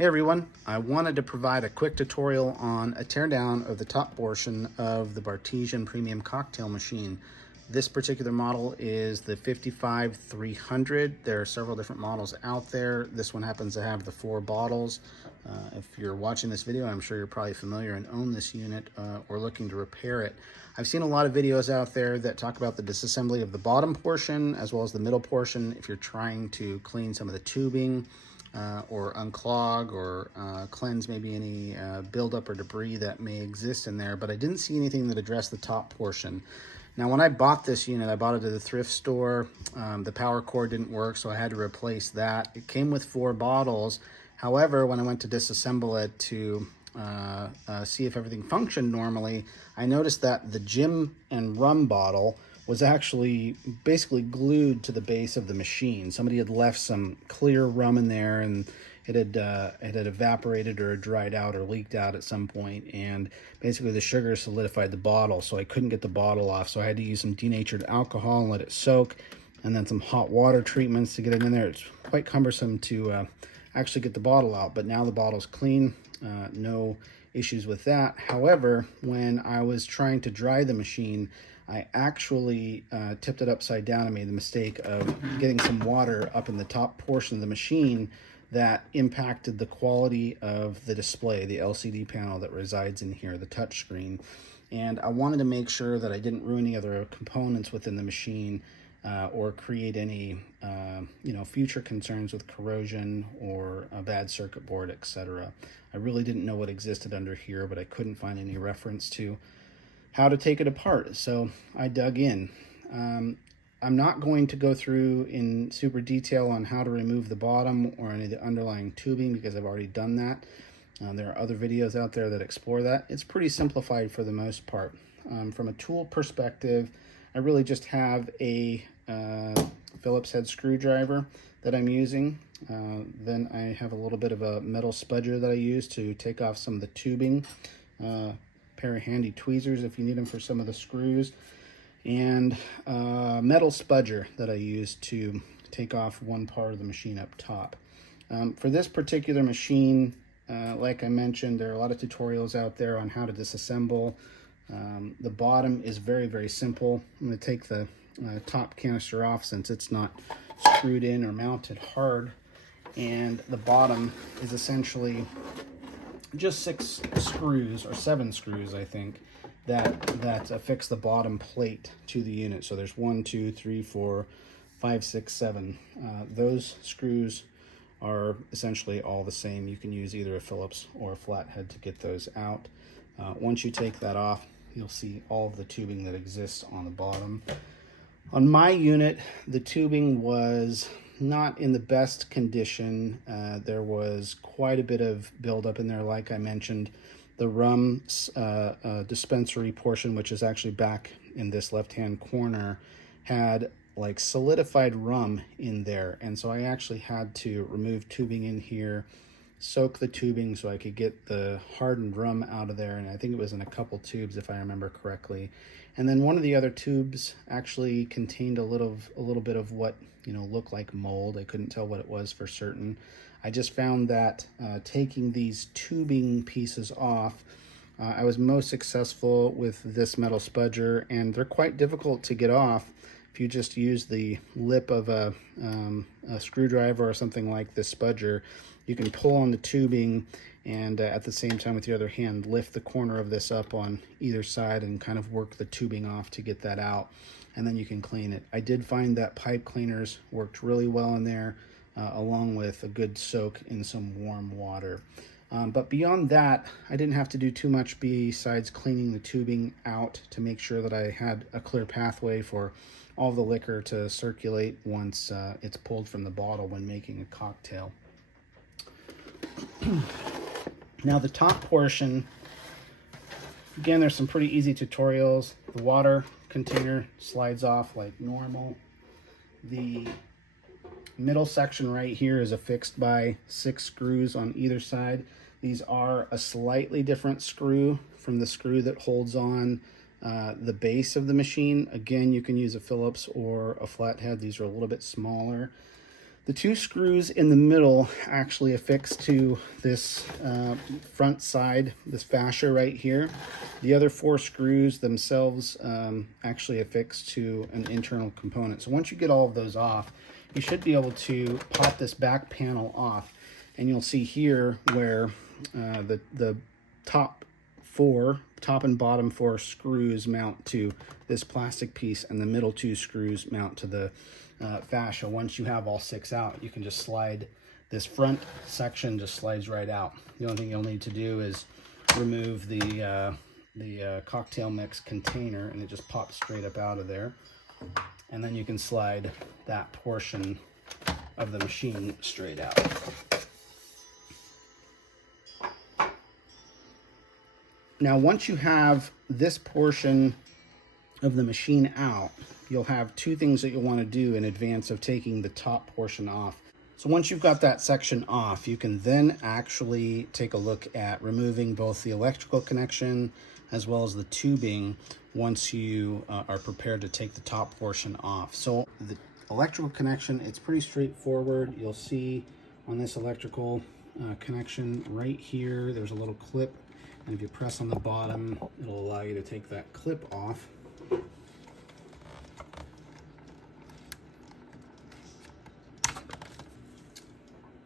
Hey everyone, I wanted to provide a quick tutorial on a teardown of the top portion of the Bartesian premium cocktail machine. This particular model is the 55-300. There are several different models out there. This one happens to have the 4 bottles. If you're watching this video, I'm sure you're probably familiar and own this unit or looking to repair it. I've seen a lot of videos out there that talk about the disassembly of the bottom portion as well as the middle portion if you're trying to clean some of the tubing or unclog or cleanse maybe any buildup or debris that may exist in there, but I didn't see anything that addressed the top portion. Now, when I bought this unit, I bought it at the thrift store. The power cord didn't work, so I had to replace that. It came with 4 bottles. However, when I went to disassemble it to see if everything functioned normally, I noticed that the gin and rum bottle was actually basically glued to the base of the machine. Somebody had left some clear rum in there, and it had evaporated or dried out or leaked out at some point, and basically the sugar solidified the bottle, so I couldn't get the bottle off. So I had to use some denatured alcohol and let it soak, and then some hot water treatments to get it in there. It's quite cumbersome to actually get the bottle out, but now the bottle's clean. No issues with that. However, when I was trying to dry the machine, I actually tipped it upside down and made the mistake of getting some water up in the top portion of the machine that impacted the quality of the display, the LCD panel that resides in here, the touch screen. And I wanted to make sure that I didn't ruin any other components within the machine or create any future concerns with corrosion or a bad circuit board, etc. I really didn't know what existed under here, but I couldn't find any reference to how to take it apart, so I dug in. I'm not going to go through in super detail on how to remove the bottom or any of the underlying tubing because I've already done that. There are other videos out there that explore that. It's pretty simplified for the most part. From a tool perspective, I really just have a Phillips head screwdriver that I'm using. Then I have a little bit of a metal spudger that I use to take off some of the tubing. Pair of handy tweezers if you need them for some of the screws, and a metal spudger that I use to take off one part of the machine up top. For this particular machine, like I mentioned, there are a lot of tutorials out there on how to disassemble. The bottom is very, very simple. I'm going to take the top canister off since it's not screwed in or mounted hard, and the bottom is essentially just 6 screws or 7 screws, I think, that affix the bottom plate to the unit. So there's 1, 2, 3, 4, 5, 6, 7. Those screws are essentially all the same. You can use either a Phillips or a flathead to get those out. Once you take that off, you'll see all of the tubing that exists on the bottom. On my unit, the tubing was not in the best condition. There was quite a bit of buildup in there, like I mentioned. The rum dispensary portion, which is actually back in this left-hand corner, had like solidified rum in there. And so I actually had to remove tubing in here, soak the tubing so I could get the hardened rum out of there. And I think it was in a couple tubes, if I remember correctly. And then one of the other tubes actually contained a little bit of what looked like mold. I couldn't tell what it was for certain. I just found that taking these tubing pieces off, I was most successful with this metal spudger, and they're quite difficult to get off. If you just use the lip of a screwdriver or something like this spudger, you can pull on the tubing and at the same time with your other hand lift the corner of this up on either side and kind of work the tubing off to get that out, and then you can clean it. I did find that pipe cleaners worked really well in there, along with a good soak in some warm water. But beyond that, I didn't have to do too much besides cleaning the tubing out to make sure that I had a clear pathway for all the liquor to circulate once it's pulled from the bottle when making a cocktail. Now the top portion, again, there's some pretty easy tutorials. The water container slides off like normal. The middle section right here is affixed by 6 screws on either side. These are a slightly different screw from the screw that holds on the base of the machine. Again, you can use a Phillips or a flathead. These are a little bit smaller. The 2 screws in the middle actually affix to this front side, this fascia right here. The other 4 screws themselves actually affix to an internal component. So once you get all of those off, you should be able to pop this back panel off, and you'll see here where the top and bottom 4 screws mount to this plastic piece, and the middle 2 screws mount to the fascia. Once you have all 6 out, you can just slide this front section, just slides right out. The only thing you'll need to do is remove the cocktail mix container, and it just pops straight up out of there. And then you can slide that portion of the machine straight out. Now, once you have this portion of the machine out, you'll have 2 things that you'll want to do in advance of taking the top portion off. So once you've got that section off, you can then actually take a look at removing both the electrical connection as well as the tubing once you are prepared to take the top portion off. So the electrical connection, it's pretty straightforward. You'll see on this electrical connection right here, there's a little clip, and if you press on the bottom, it'll allow you to take that clip off.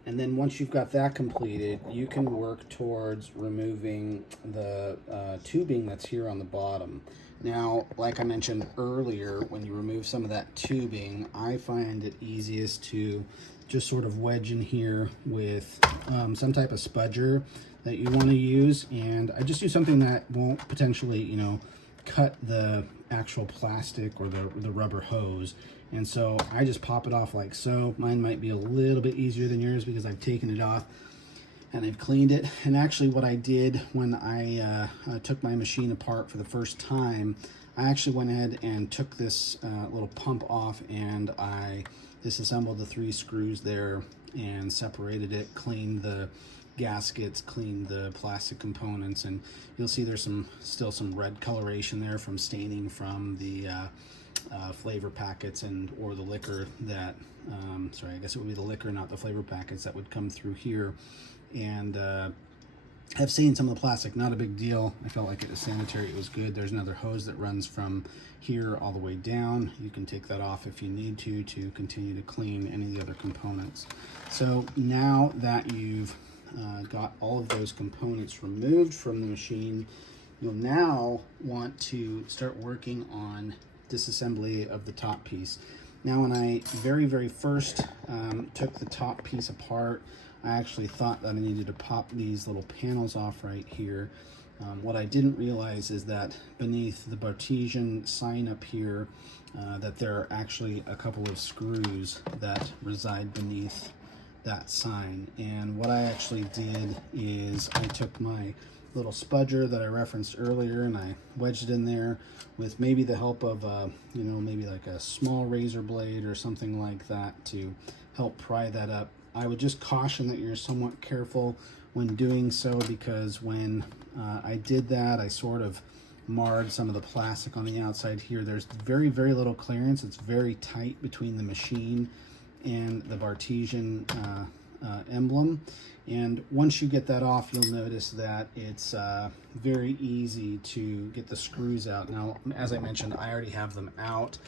And then once you've got that completed, you can work towards removing the tubing that's here on the bottom. Now, like I mentioned earlier, when you remove some of that tubing, I find it easiest to just sort of wedge in here with some type of spudger that you want to use. And I just use something that won't potentially, you know, cut the actual plastic or the rubber hose. And so I just pop it off like so. Mine might be a little bit easier than yours because I've taken it off and I've cleaned it. And actually what I did when I took my machine apart for the first time, I actually went ahead and took this little pump off, and I disassembled the 3 screws there and separated it, cleaned the gaskets, cleaned the plastic components, and you'll see there's still some red coloration there from staining from the flavor packets or the liquor that sorry, I guess it would be the liquor, not the flavor packets, that would come through here. And I've seen some of the plastic, not a big deal. I felt like it was sanitary, it was good. There's another hose that runs from here all the way down. You can take that off if you need to continue to clean any of the other components. So now that you've got all of those components removed from the machine, you'll now want to start working on disassembly of the top piece. Now, when I very first took the top piece apart, I actually thought that I needed to pop these little panels off right here. What I didn't realize is that beneath the Bartesian sign up here, that there are actually a couple of screws that reside beneath that sign. And what I actually did is I took my little spudger that I referenced earlier, and I wedged it in there with maybe the help of you know, maybe like a small razor blade or something like that to help pry that up. I would just caution that you're somewhat careful when doing so, because when I did that, I sort of marred some of the plastic on the outside here. There's very little clearance. It's very tight between the machine and the Bartesian emblem. And once you get that off, you'll notice that it's very easy to get the screws out. Now, as I mentioned, I already have them out.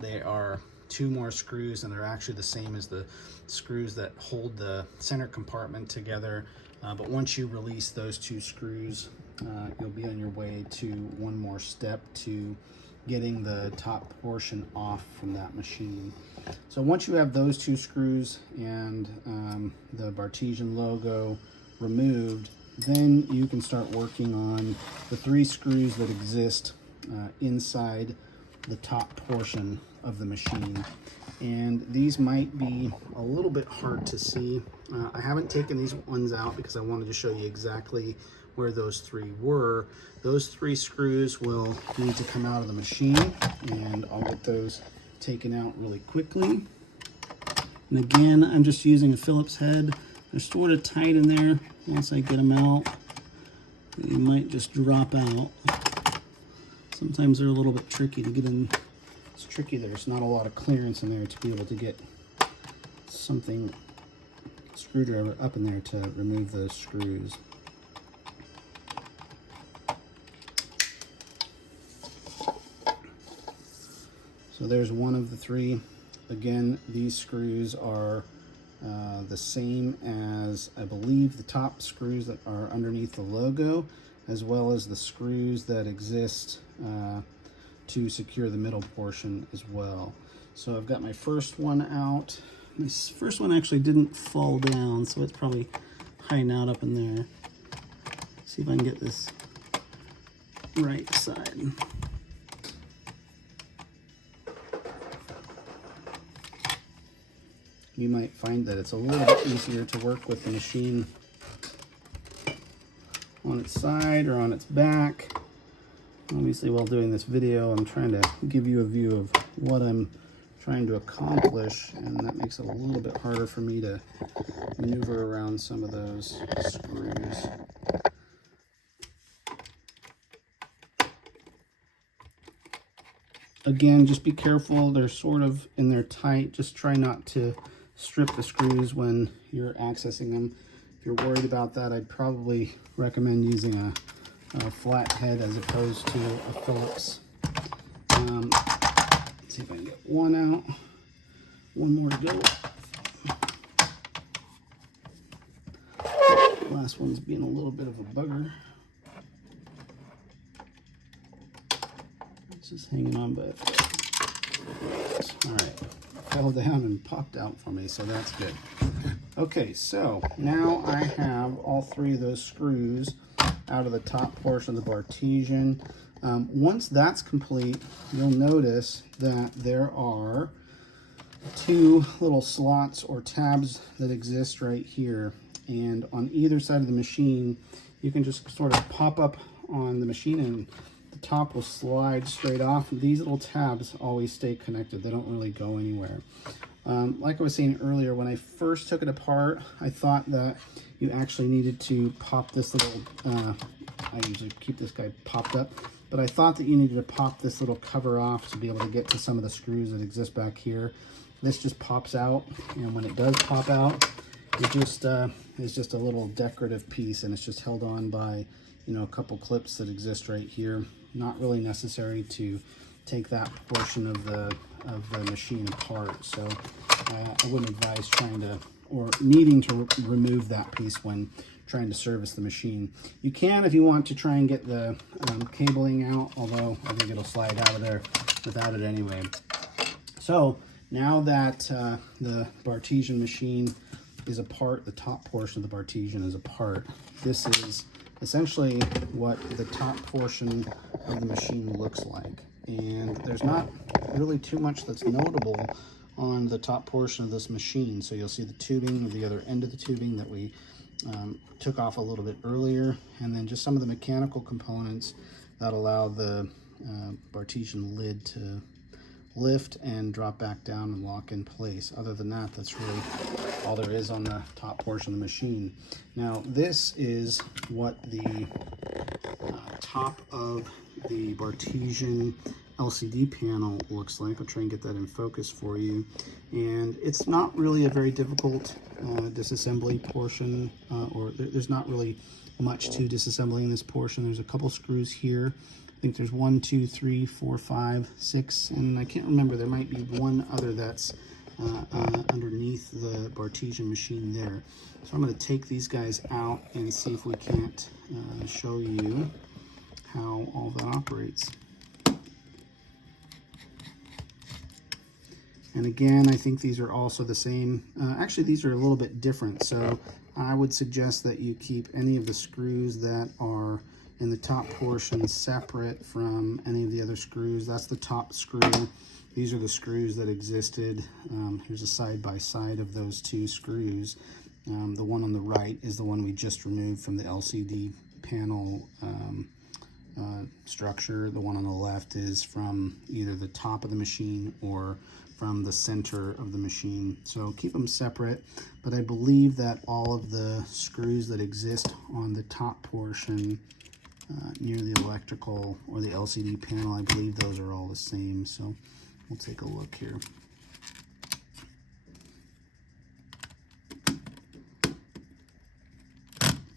They are 2 more screws, and they're actually the same as the screws that hold the center compartment together. But once you release those 2 screws, you'll be on your way to one more step to getting the top portion off from that machine. So once you have those 2 screws and the Bartesian logo removed, then you can start working on the 3 screws that exist inside the top portion of the machine. And these might be a little bit hard to see. I haven't taken these ones out because I wanted to show you exactly where those 3 were. Those 3 screws will need to come out of the machine, and I'll get those taken out really quickly. And again, I'm just using a Phillips head. They're sort of tight in there. Once I get them out, they might just drop out. Sometimes they're a little bit tricky to get in. It's tricky, there's not a lot of clearance in there to be able to get something, screwdriver up in there to remove those screws. So there's one of the three. Again, these screws are the same as, I believe, the top screws that are underneath the logo, as well as the screws that exist to secure the middle portion as well. So I've got my first one out. This first one actually didn't fall down, so it's probably hiding out up in there. See if I can get this right side. You might find that it's a little bit easier to work with the machine on its side or on its back. Obviously, while doing this video, I'm trying to give you a view of what I'm trying to accomplish, and that makes it a little bit harder for me to maneuver around some of those screws. Again, just be careful. They're sort of in there tight. Just try not to strip the screws when you're accessing them. If you're worried about that, I'd probably recommend using a flat head as opposed to a Phillips. Let's see if I can get one out. One more to go. Last one's being a little bit of a bugger. It's just hanging on by a thread. All right, fell down and popped out for me, so that's good. Okay, so now I have all three of those screws out of the top portion of the Bartesian. Once that's complete, you'll notice that there are two little slots or tabs that exist right here. And on either side of the machine, you can just sort of pop up on the machine and the top will slide straight off. These little tabs always stay connected. They don't really go anywhere. Like I was saying earlier, when I first took it apart, I thought that you actually needed to pop this little, I usually keep this guy popped up, but I thought that you needed to pop this little cover off to be able to get to some of the screws that exist back here. This just pops out, and when it does pop out, it just is just a little decorative piece, and it's just held on by, you know, a couple clips that exist right here. Not really necessary to take that portion of the machine apart. So I wouldn't advise trying to, or needing to remove that piece when trying to service the machine. You can if you want to try and get the cabling out, although I think it'll slide out of there without it anyway. So now that the Bartesian machine is apart, the top portion of the Bartesian is apart, this is essentially what the top portion of the machine looks like. And there's not really too much that's notable on the top portion of this machine. So you'll see the tubing, or the other end of the tubing that we took off a little bit earlier, and then just some of the mechanical components that allow the Bartesian lid to lift and drop back down and lock in place. Other than that, that's really all there is on the top portion of the machine. Now, this is what the top of the Bartesian LCD panel looks like. I'll try and get that in focus for you. And it's not really a very difficult disassembly portion, or there's not really much to disassembling this portion. There's a couple screws here. I think there's 1, 2, 3, 4, 5, 6, and I can't remember. There might be one other that's underneath the Bartesian machine there. So I'm going to take these guys out and see if we can't show you how all that operates. And again, I think these are also the same. Actually, these are a little bit different. So I would suggest that you keep any of the screws that are in the top portion separate from any of the other screws. That's the top screw. These are the screws that existed. Here's a side-by-side of those two screws. The one on the right is the one we just removed from the LCD panel structure. The one on the left is from either the top of the machine or from the center of the machine. So keep them separate, but I believe that all of the screws that exist on the top portion near the electrical or the LCD panel, I believe those are all the same. So we'll take a look here.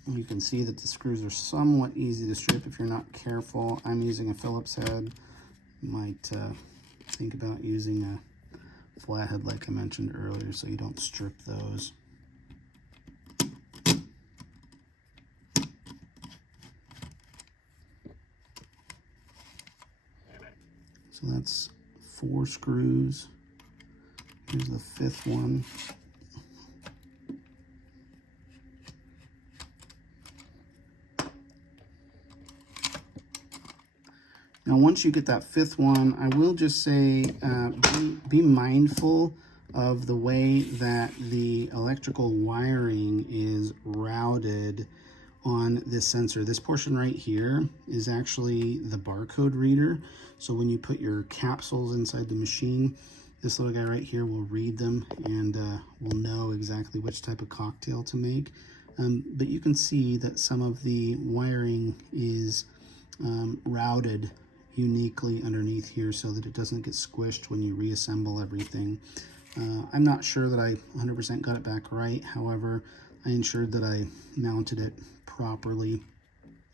You can see that the screws are somewhat easy to strip if you're not careful. I'm using a Phillips head. You might think about using a flathead like I mentioned earlier so you don't strip those. So that's 4 screws. Here's the 5th one. Now, once you get that 5th one, I will just say be mindful of the way that the electrical wiring is routed on this sensor. This portion right here is actually the barcode reader. So when you put your capsules inside the machine, this little guy right here will read them and will know exactly which type of cocktail to make. But you can see that some of the wiring is routed uniquely underneath here so that it doesn't get squished when you reassemble everything. I'm not sure that I 100% got it back right. However, I ensured that I mounted it properly,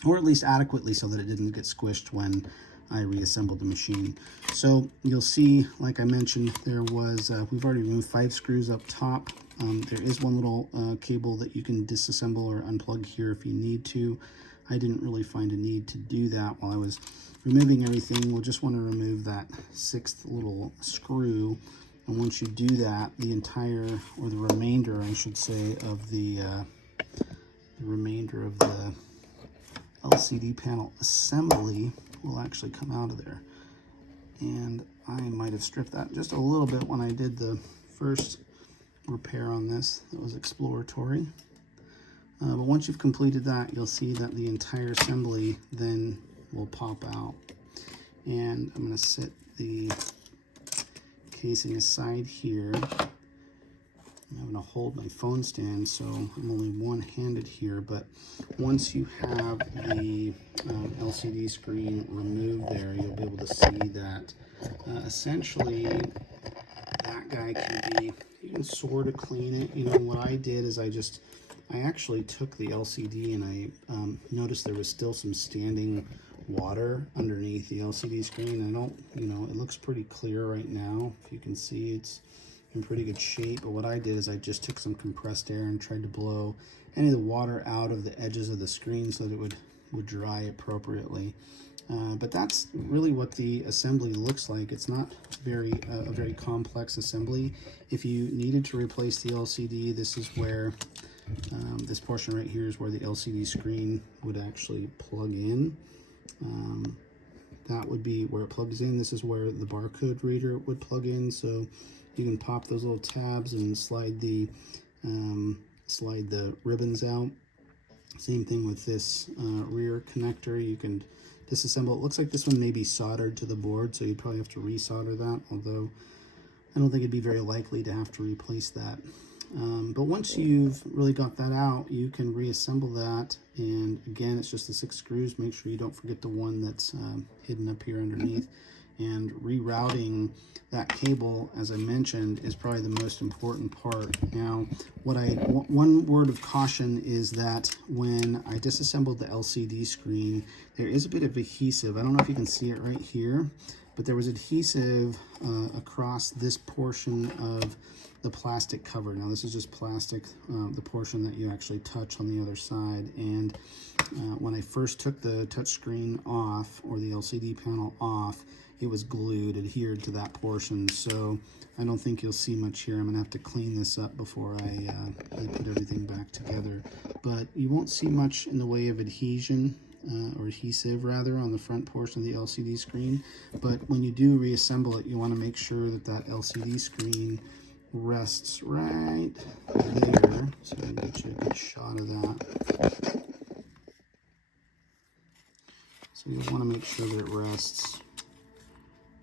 or at least adequately, so that it didn't get squished when I reassembled the machine. So you'll see, like I mentioned, there was, we've already removed 5 screws up top. There is one little cable that you can disassemble or unplug here if you need to. I didn't really find a need to do that while I was removing everything. We'll just want to remove that 6th little screw. And once you do that, the entire, or the remainder, I should say, of the remainder of the LCD panel assembly will actually come out of there. And I might have stripped that just a little bit when I did the first repair on this. That was exploratory. But once you've completed that, you'll see that the entire assembly then will pop out. And I'm going to set the casing aside here. I'm having to hold my phone stand, so I'm only one-handed here. But once you have the LCD screen removed there, you'll be able to see that essentially that guy can be, you can sort of clean it. You know, what I did is I actually took the LCD and I noticed there was still some standing water underneath the LCD screen. I don't, you know, it looks pretty clear right now. If you can see, it's in pretty good shape. But what I did is I just took some compressed air and tried to blow any of the water out of the edges of the screen so that it would dry appropriately. But that's really what the assembly looks like. It's not a very complex assembly. If you needed to replace the LCD, this is where this portion right here is where the LCD screen would actually plug in. That would be where it plugs in. This is where the barcode reader would plug in. So you can pop those little tabs and slide the ribbons out. Same thing with this rear connector. You can disassemble. It looks like this one may be soldered to the board, so you'd probably have to resolder that, although I don't think it'd be very likely to have to replace that. But once you've really got that out, you can reassemble that. And again, it's just the 6 screws. Make sure you don't forget the one that's hidden up here underneath. And rerouting that cable, as I mentioned, is probably the most important part. Now, one word of caution is that when I disassembled the LCD screen, there is a bit of adhesive. I don't know if you can see it right here, but there was adhesive across this portion of the plastic cover. Now this is just plastic, the portion that you actually touch on the other side. And when I first took the touchscreen off, or the LCD panel off, it was glued, adhered to that portion. So I don't think you'll see much here. I'm gonna have to clean this up before I put everything back together. But you won't see much in the way of adhesion, or adhesive rather, on the front portion of the LCD screen. But when you do reassemble it, you wanna make sure that that LCD screen rests right there, so I can get you a good shot of that. So you want to make sure that it rests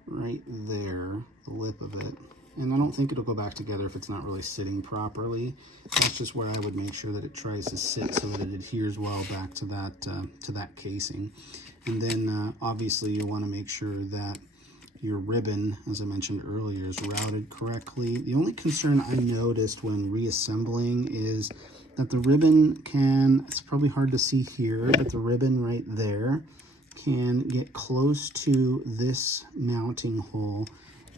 right there, the lip of it. And I don't think it'll go back together if it's not really sitting properly. That's just where I would make sure that it tries to sit so that it adheres well back to that casing. And then obviously you want to make sure that your ribbon, as I mentioned earlier, is routed correctly. The only concern I noticed when reassembling is that the ribbon can, it's probably hard to see here, but the ribbon right there can get close to this mounting hole.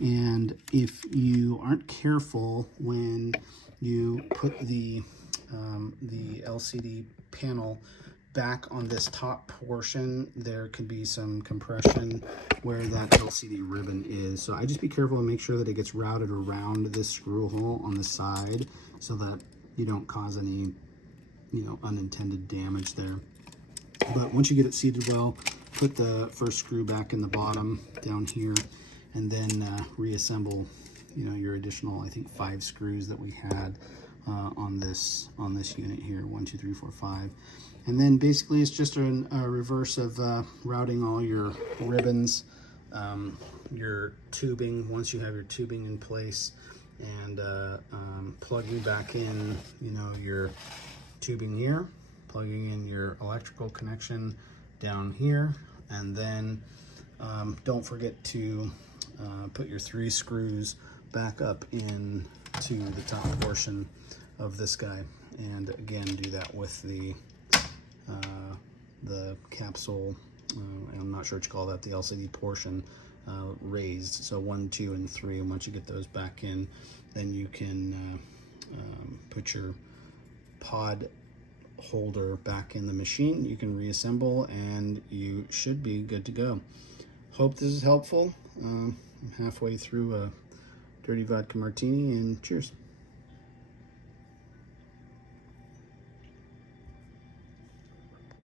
And if you aren't careful when you put the LCD panel back on this top portion, there could be some compression where that LCD ribbon is. So I just be careful and make sure that it gets routed around this screw hole on the side so that you don't cause any, you know, unintended damage there. But once you get it seated well, put the first screw back in the bottom down here, and then reassemble, you know, your additional, I think, 5 screws that we had on this unit here, 1, 2, 3, 4, 5. And then basically it's just a reverse of routing all your ribbons, your tubing, once you have your tubing in place, and plugging back in, you know, your tubing here, plugging in your electrical connection down here, and then don't forget to put your 3 screws back up in to the top portion of this guy. And again, do that with the capsule, I'm not sure what you call that, the LCD portion, raised. So 1, 2, and 3, and once you get those back in, then you can put your pod holder back in the machine. You can reassemble and you should be good to go. Hope this is helpful. I'm halfway through a dirty vodka martini, and cheers.